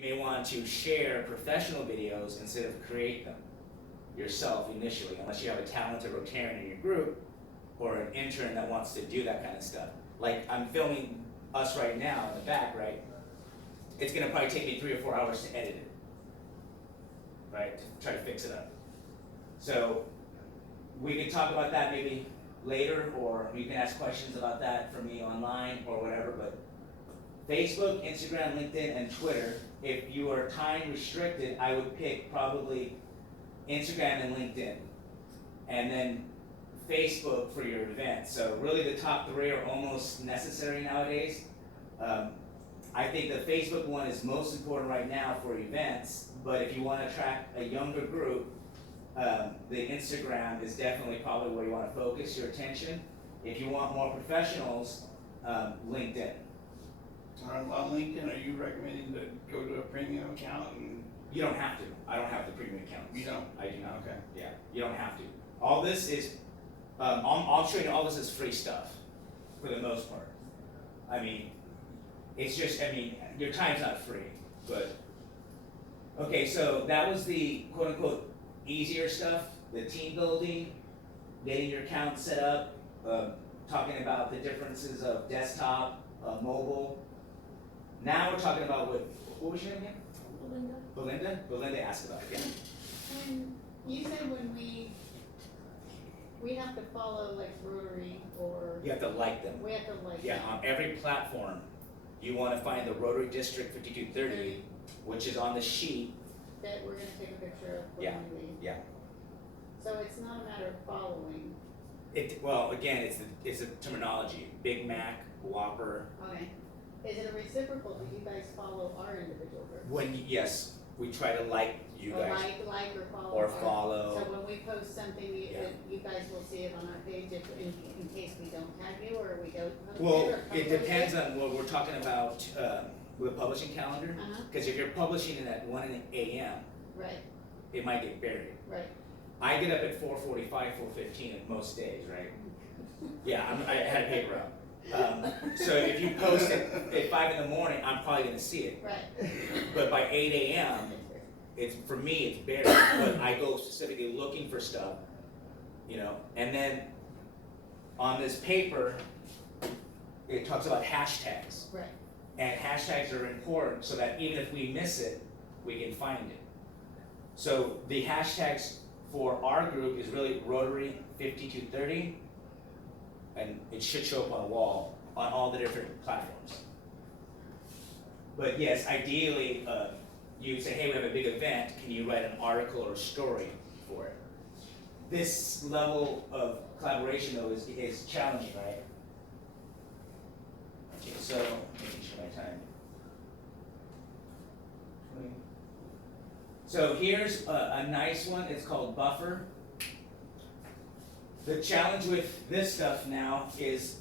You may want to share professional videos instead of create them yourself initially, unless you have a talented Rotarian in your group or an intern that wants to do that kind of stuff. Like I'm filming us right now in the back, right? It's gonna probably take me 3 or 4 hours to edit it, right? To try to fix it up. So we can talk about that maybe later, or you can ask questions about that for me online or whatever, but Facebook, Instagram, LinkedIn, and Twitter, if you are time restricted, I would pick probably Instagram and LinkedIn, and then Facebook for your events. So really the top 3 are almost necessary nowadays. I think the Facebook one is most important right now for events, but if you want to attract a younger group, the Instagram is definitely probably where you want to focus your attention. If you want more professionals, LinkedIn. On LinkedIn, are you recommending to go to a premium account? And You don't have to. I don't have the premium accounts. you don't? I do not. Okay. Yeah, you don't have to. All this is, I'll show you all this is free stuff, for the most part. I mean, it's just, I mean, your time's not free, but. Okay, so that was the quote unquote easier stuff, the team building, getting your account set up, talking about the differences of desktop, mobile. Now we're talking about what was your name again? Belinda. Belinda? Belinda asked about it, yeah. And you said when we have to follow like Rotary or You have to like them. we have to like. Yeah, on every platform, you want to find the Rotary District 5230, which is on the sheet. That we're gonna take a picture of when Yeah. we leave. Yeah. So it's not a matter of following. Well, again, it's a terminology. Big Mac, Whopper. Okay. Is it a reciprocal? Do you guys follow our individual groups? Yes, we try to like you Or guys. like or follow. Or our- follow. So when we post something, Yeah. you guys will see it on our page if, in case we don't tag you or we don't post it Well, or it post depends on what we're talking about with publishing calendar. Uh-huh. Because if you're publishing it at 1 a.m., Right, it might get buried. right. I get up at 4:45, 4:15 at most days, right? Yeah, I had a paper up. So if you post it at 5 in the morning, I'm probably gonna see it. Right. But by 8 a.m., for me, it's buried. But I go specifically looking for stuff, and then on this paper, it talks about hashtags. Right. And hashtags are important so that even if we miss it, we can find it. So the hashtags for our group is really Rotary 5230, and it should show up on a wall on all the different platforms. But yes, ideally, you say, hey, we have a big event, can you write an article or a story for it? This level of collaboration though is challenging, right? Okay, so, making sure my time. So here's a nice one, it's called Buffer. The challenge with this stuff now is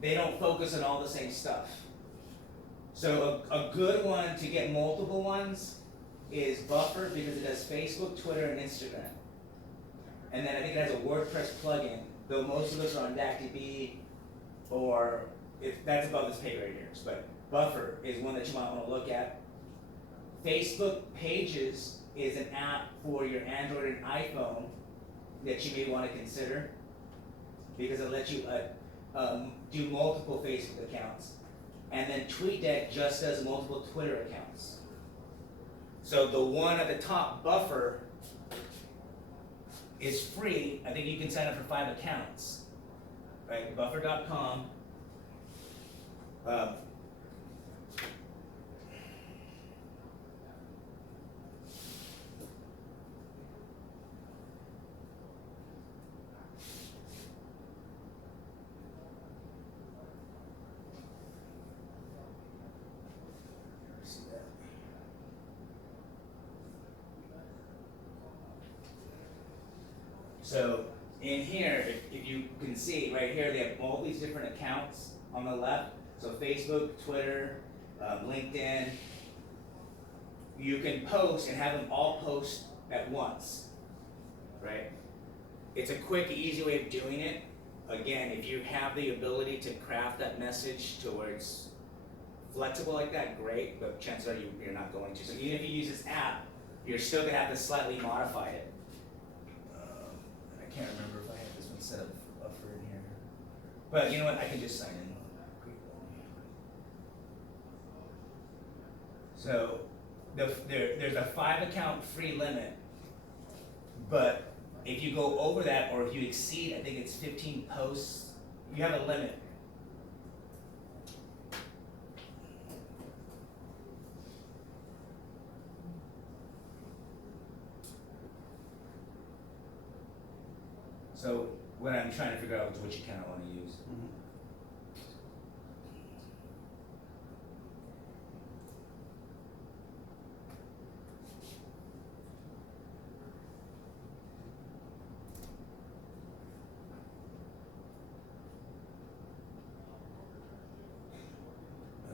they don't focus on all the same stuff. So a good one to get multiple ones is Buffer because it does Facebook, Twitter, and Instagram. And then I think it has a WordPress plugin, though most of us are on DACDB, or if that's above this page right here. But Buffer is one that you might want to look at. Facebook Pages is an app for your Android and iPhone that you may want to consider because it lets you do multiple Facebook accounts. And then TweetDeck just does multiple Twitter accounts. So the one at the top, Buffer, is free. I think you can sign up for 5 accounts, right? Buffer.com. So in here, if you can see right here, they have all these different accounts on the left. So Facebook, Twitter, LinkedIn. You can post and have them all post at once, right? It's a quick, easy way of doing it. Again, if you have the ability to craft that message to where it's flexible like that, great, but chances are you're not going to. So even if you use this app, you're still gonna have to slightly modify it. I can't remember if I have this one set up for in here. But you know what, I can just sign in. So there's a 5-account free limit, but if you go over that, or if you exceed, I think it's 15 posts, you have a limit. So what I'm trying to figure out is which account I want to use.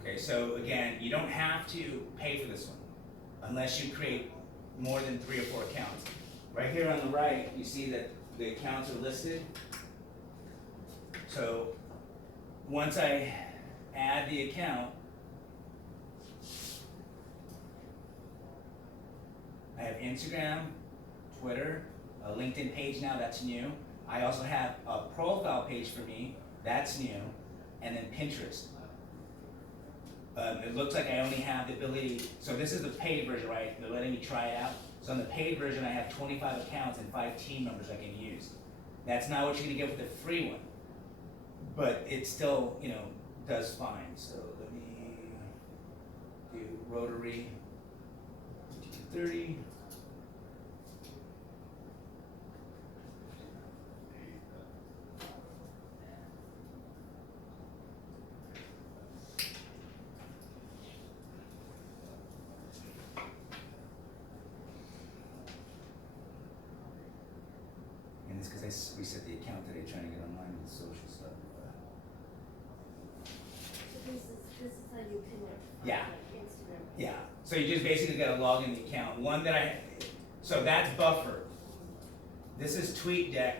Okay, so again, you don't have to pay for this one unless you create more than 3 or 4 accounts. Right here on the right, you see that the accounts are listed. So once I add the account, I have Instagram, Twitter, a LinkedIn page now, that's new. I also have a profile page for me, that's new, and then Pinterest. It looks like I only have the ability, so this is the paid version, right? They're letting me try it out. So on the paid version, I have 25 accounts and 5 team members I can use. That's not what you're gonna get with the free one, but it still, does fine. So let me do rotary 230. And it's because I reset the account today trying to get online with social stuff. So this is how you connect from Yeah. like Instagram. Yeah, so you just basically gotta log in the account. One that so that's Buffer. This is TweetDeck.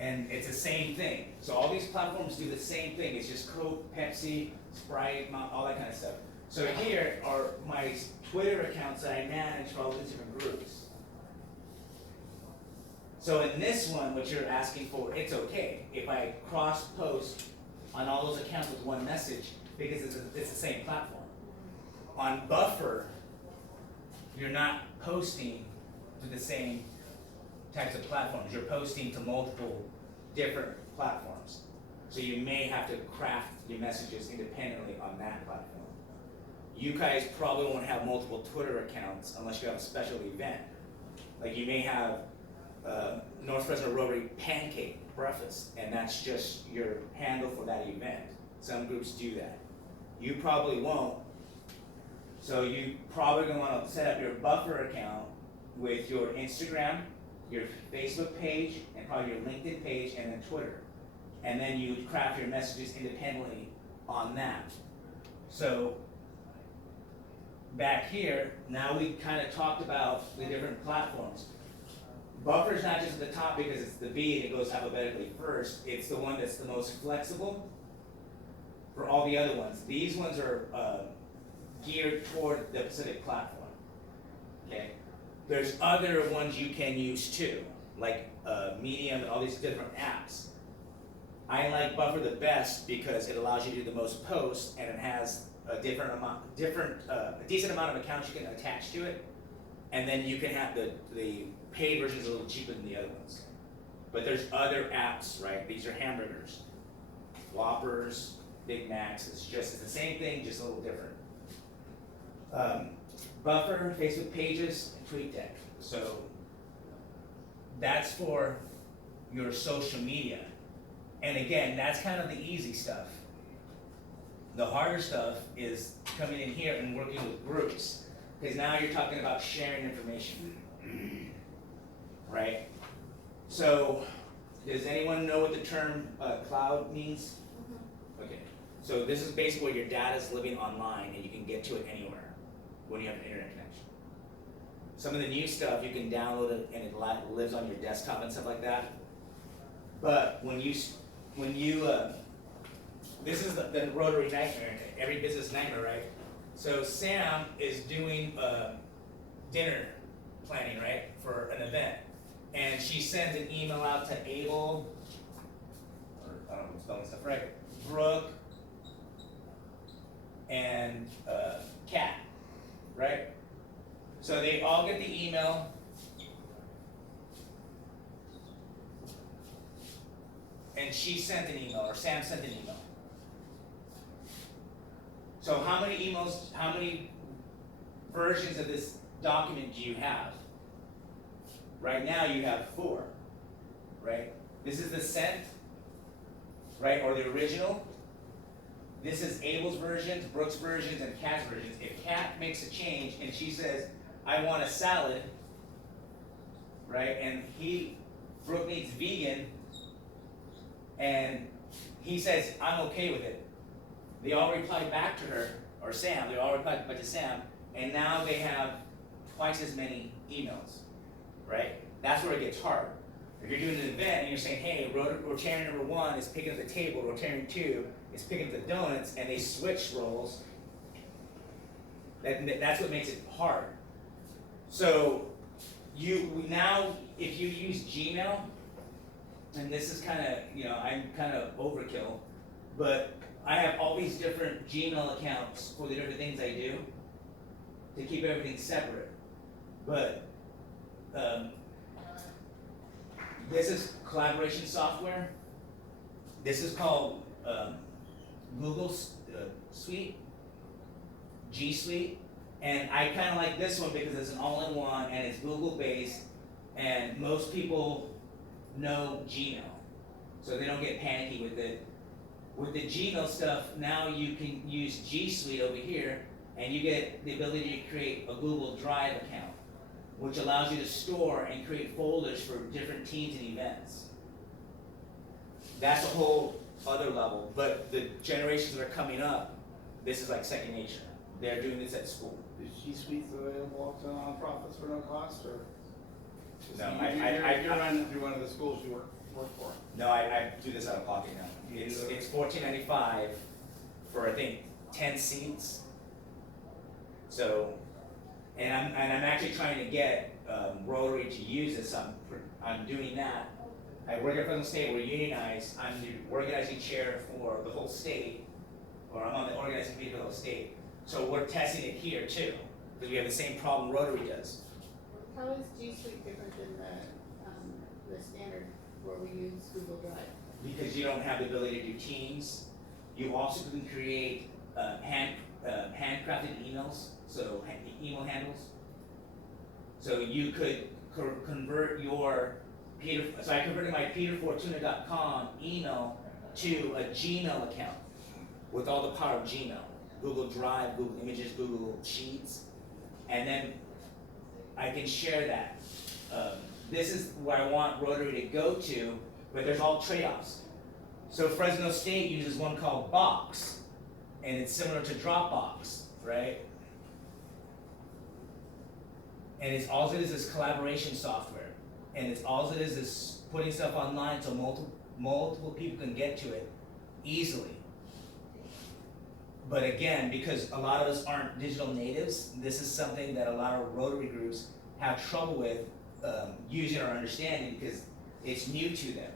And it's the same thing. So all these platforms do the same thing. It's just Coke, Pepsi, Sprite, all that kind of stuff. So here are my Twitter accounts that I manage for all these different groups. So in this one, what you're asking for, it's okay if I cross post on all those accounts with one message because it's the same platform. On Buffer, you're not posting to the same types of platforms. You're posting to multiple different platforms. So you may have to craft your messages independently on that platform. You guys probably won't have multiple Twitter accounts unless you have a special event. Like you may have North Fresno Rotary Pancake Breakfast, and that's just your handle for that event. Some groups do that. You probably won't. So you probably gonna wanna set up your Buffer account with your Instagram, your Facebook page, and probably your LinkedIn page, and then Twitter. And then you craft your messages independently on that. So back here, now we kind of talked about the different platforms. Buffer's not just at the top because it's the B and it goes alphabetically first. It's the one that's the most flexible for all the other ones. These ones are geared toward the specific platform. Okay. There's other ones you can use too, like Medium and all these different apps. I like Buffer the best because it allows you to do the most posts and it has a decent amount of accounts you can attach to it, and then you can have the paid version is a little cheaper than the other ones. But there's other apps, right? These are hamburgers, Whoppers, Big Macs. It's the same thing, just a little different. Buffer, Facebook pages, and TweetDeck. So that's for your social media. And again, that's kind of the easy stuff. The harder stuff is coming in here and working with groups, because now you're talking about sharing information, right? So, does anyone know what the term cloud means? Okay, so this is basically where your data is living online and you can get to it anywhere when you have an internet connection. Some of the new stuff, you can download it and it lives on your desktop and stuff like that. But when you, this is the rotary nightmare, every business nightmare, right? So Sam is doing, dinner planning, right, for an event. And she sends an email out to Abel, or I don't know if I'm spelling stuff right, Brooke, and, Kat, right? So they all get the email. And she sent an email, or Sam sent an email. So how many emails, how many versions of this document do you have? Right now you have 4, right? This is the sent, right, or the original. This is Abel's versions, Brooke's versions, and Kat's versions. If Kat makes a change and she says, I want a salad, right, and Brooke needs vegan, and he says, I'm okay with it. They all reply back to her, or Sam, they all reply back to Sam, and now they have twice as many emails, right? That's where it gets hard. If you're doing an event and you're saying, hey, Rotarian number 1 is picking up the table, Rotarian 2 is picking up the donuts, and they switch roles, that's what makes it hard. So now, if you use Gmail, and this is kind of, I'm kind of overkill, but I have all these different Gmail accounts for the different things I do to keep everything separate. But this is collaboration software. This is called Google Suite, G Suite, and I kind of like this one because it's an all-in-one and it's Google based, and most people know Gmail, so they don't get panicky with it. With the Gmail stuff, now you can use G Suite over here, and you get the ability to create a Google Drive account, which allows you to store and create folders for different teams and events. That's a whole other level, but the generations that are coming up, this is like second nature. They're doing this at school. Is G Suite available to nonprofits for no cost, or? No, You're running through one of the schools you work for. No, I do this out of pocket now. It's $14.95 for, I think, 10 seats. So, and I'm actually trying to get Rotary to use this. I'm doing that. I work at Fresno State. We're unionized. I'm the organizing chair for the whole state, or I'm on the organizing committee for the whole state. So we're testing it here too, because we have the same problem Rotary does. How is G Suite different than the standard where we use Google Drive? Because you don't have the ability to do Teams. You also can create handcrafted emails, so email handles. So you could convert your so I converted my peterfortuna.com email to a Gmail account with all the power of Gmail, Google Drive, Google Images, Google Sheets, and then I can share that. This is where I want Rotary to go to, but there's all trade-offs. So Fresno State uses one called Box, and it's similar to Dropbox, right? And it's all it is collaboration software, and it's all it is putting stuff online so multiple people can get to it easily. But again, because a lot of us aren't digital natives, this is something that a lot of Rotary groups have trouble with using or understanding because it's new to them.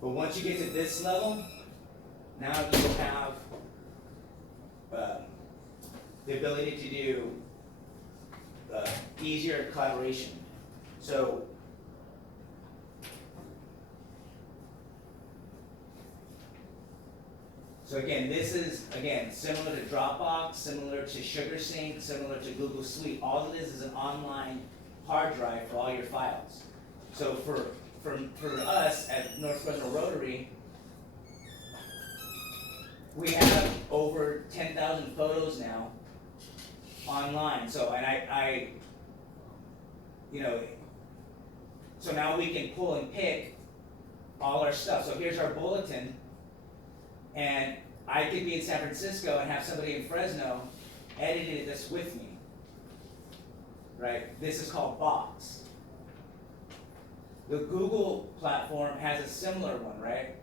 But once you get to this level, now you have the ability to do easier collaboration. So again, this is, similar to Dropbox, similar to SugarSync, similar to Google Suite. All it is an online hard drive for all your files. So for us at North Fresno Rotary, we have over 10,000 photos now online. So, and so now we can pull and pick all our stuff. So here's our bulletin. And I could be in San Francisco and have somebody in Fresno editing this with me, right? This is called Box. The Google platform has a similar one, right?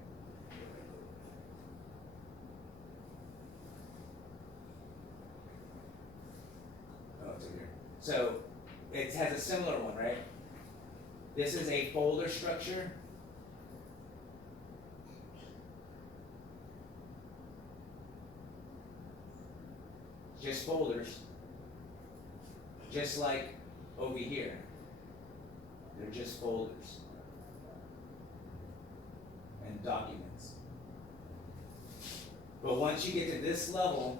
Oh, it's over here. So it has a similar one, right? This is a folder structure. Just folders. Just like over here. They're just folders. And documents. But once you get to this level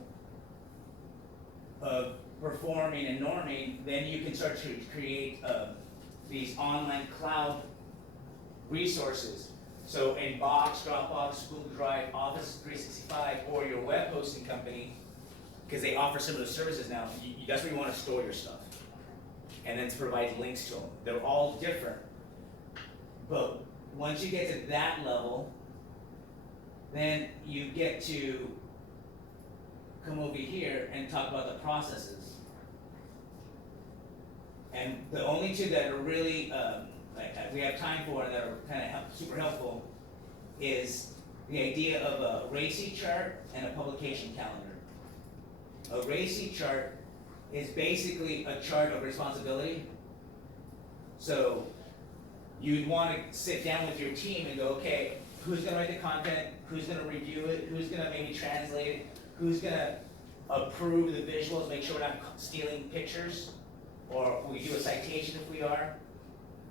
of performing and norming, then you can start to create these online cloud resources. So in Box, Dropbox, Google Drive, Office 365, or your web hosting company, because they offer similar services now, that's where you want to store your stuff. And then to provide links to them. They're all different. But once you get to that level, then you get to come over here and talk about the processes. And the only two that are really, we have time for and that are kind of super helpful is the idea of a RACI chart and a publication calendar. A RACI chart is basically a chart of responsibility. So you'd want to sit down with your team and go, okay, who's going to write the content? Who's going to review it? Who's going to maybe translate it? Who's going to approve the visuals, make sure we're not stealing pictures? Or we do a citation if we are.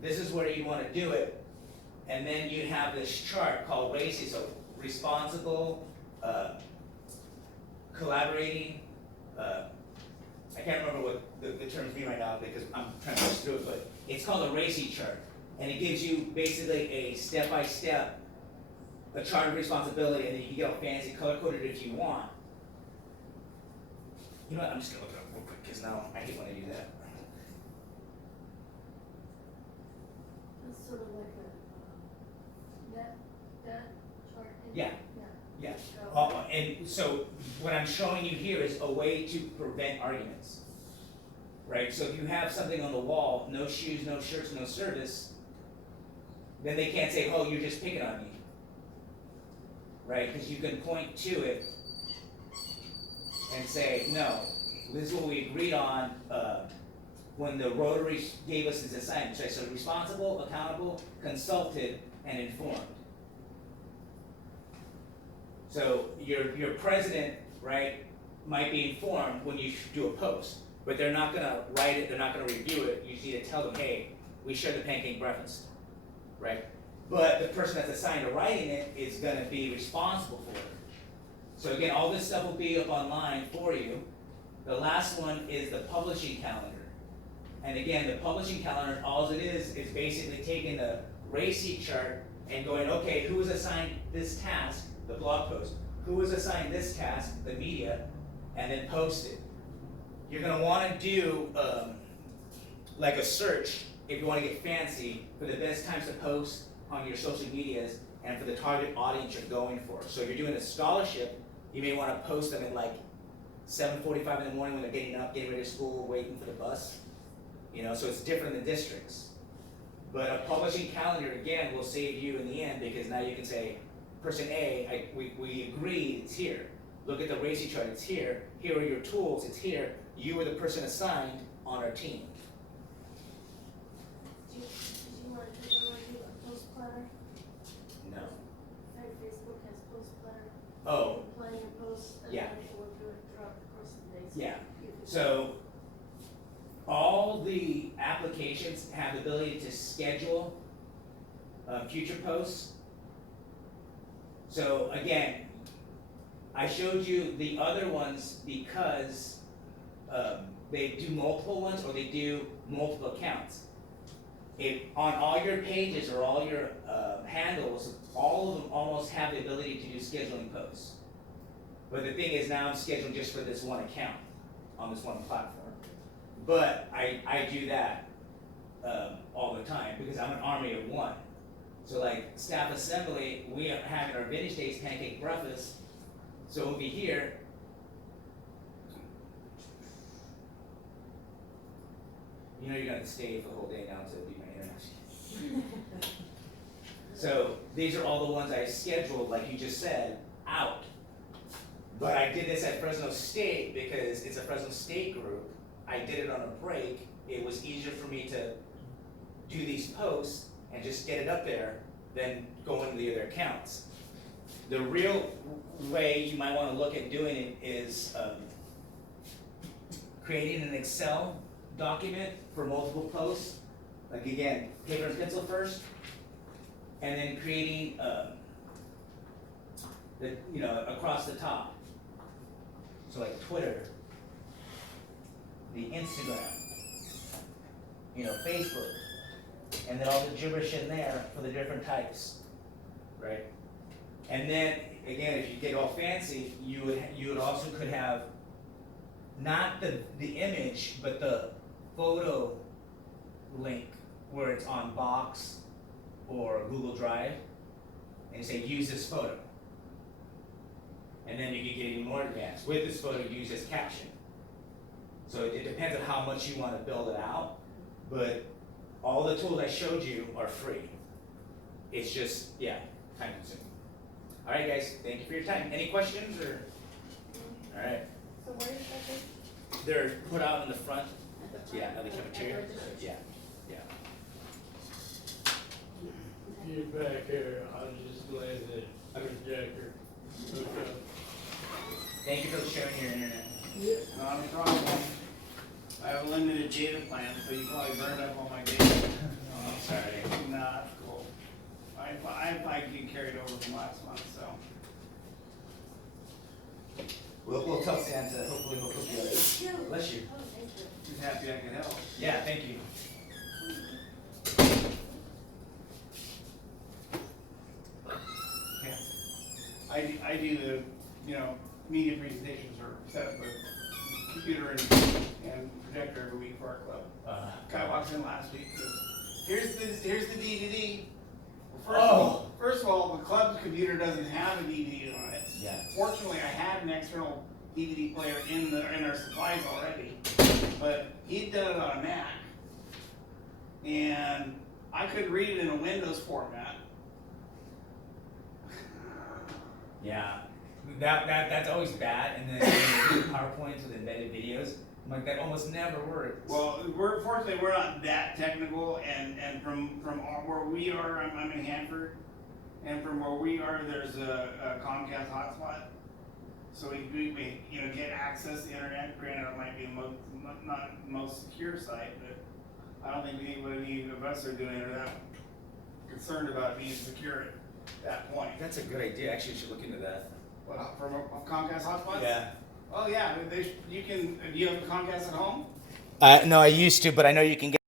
This is where you want to do it. And then you have this chart called RACI, so responsible, collaborating, I can't remember what the terms mean right now because I'm trying to push through it, but it's called a RACI chart. And it gives you basically a step-by-step, a chart of responsibility, and then you can get all fancy color-coded if you want. You know what, I'm just gonna look it up real quick because now I hate when I do that. It's sort of like a, that chart. Yeah. Yeah. Yeah. And so what I'm showing you here is a way to prevent arguments. Right? So if you have something on the wall, no shoes, no shirts, no service, then they can't say, oh, you're just picking on me. Right? Because you can point to it and say, no, this is what we agreed on when the Rotary gave us this assignment. Right? So responsible, accountable, consulted, and informed. So your president, right, might be informed when you do a post, but they're not gonna write it, they're not gonna review it. You need to tell them, hey, we shared the pancake breakfast, right? But the person that's assigned to writing it is gonna be responsible for it. So again, all this stuff will be up online for you. The last one is the publishing calendar. And again, the publishing calendar, all it is basically taking the RACI chart and going, okay, who was assigned this task, the blog post, who was assigned this task, the media, and then post it. You're gonna wanna do like a search, if you wanna get fancy, for the best times to post on your social medias and for the target audience you're going for. So if you're doing a scholarship, you may wanna post them at like 7:45 in the morning when they're getting up, getting ready to school, waiting for the bus. You know, so it's different than districts. But a publishing calendar, again, will save you in the end because now you can say, person A, we agreed, it's here. Look at the RACI chart, it's here. Here are your tools, it's here. You were the person assigned on our team. Did you want to do a post planner? No. Like Facebook has post planner. Oh, Plan your posts and Yeah. then it will do it throughout the course of the day. yeah. You can- So all the applications have the ability to schedule future posts. So again, I showed you the other ones because they do multiple ones or they do multiple accounts. If on all your pages or all your handles, all of them almost have the ability to do scheduling posts. But the thing is now I'm scheduling just for this one account on this one platform. But I do that all the time because I'm an army of one. So like staff assembly, we are having our vintage days pancake breakfast. So we'll be here. You know you're gonna stay for the whole day now to be my internet. So these are all the ones I scheduled, like you just said, out. But I did this at Fresno State because it's a Fresno State group. I did it on a break. It was easier for me to do these posts and just get it up there than go into the other accounts. The real way you might want to look at doing it is creating an Excel document for multiple posts. Like again, paper and pencil first, and then creating across the top. So like Twitter, the Instagram, Facebook, and then all the gibberish in there for the different types, right? And then again, if you get all fancy, you would also could have not the image, but the photo link where it's on Box or Google Drive, and you say use this photo. And then you can get even more advanced. With this photo, use this caption. So it depends on how much you want to build it out, but all the tools I showed you are free. It's just, time consuming. All right, guys, thank you for your time. Any questions or? All right, So where is that? they're put out in the front. At the front? Yeah, of the cafeteria. At the registration. Yeah. Get back here, I'll just lay the projector. Okay. Thank you for sharing your internet. Not a problem. I have a limited data plan, so you probably burned up all my data. Oh, sorry. Not cool. I have 5 gig carried over from last month, so. We'll tell Santa. Hopefully he'll hook you up. Bless you. Oh, thank you. Just happy I could help. Yeah, thank you. I do the, media presentations or set up a computer and projector every week for our club. Guy walks in last week, goes, here's the DVD. Well, first of all, the club's computer doesn't have a DVD on it. Yeah. Fortunately, I had an external DVD player in our supplies already, but he'd done it on a Mac, and I could read it in a Windows format. Yeah. That's always bad. And then when you do PowerPoints with embedded videos, I'm like, that almost never works. Well, fortunately we're not that technical, and from where we are, I'm in Hanford, and from where we are, there's a Comcast hotspot, so we get access to the internet. Granted, it might be not the most secure site, but I don't think any of us are doing it or that concerned about being secure at that point. That's a good idea. Actually, you should look into that. What, from Comcast hotspots? Yeah. Oh yeah, you can. Do you have Comcast at home? No, I used to, but I know you can get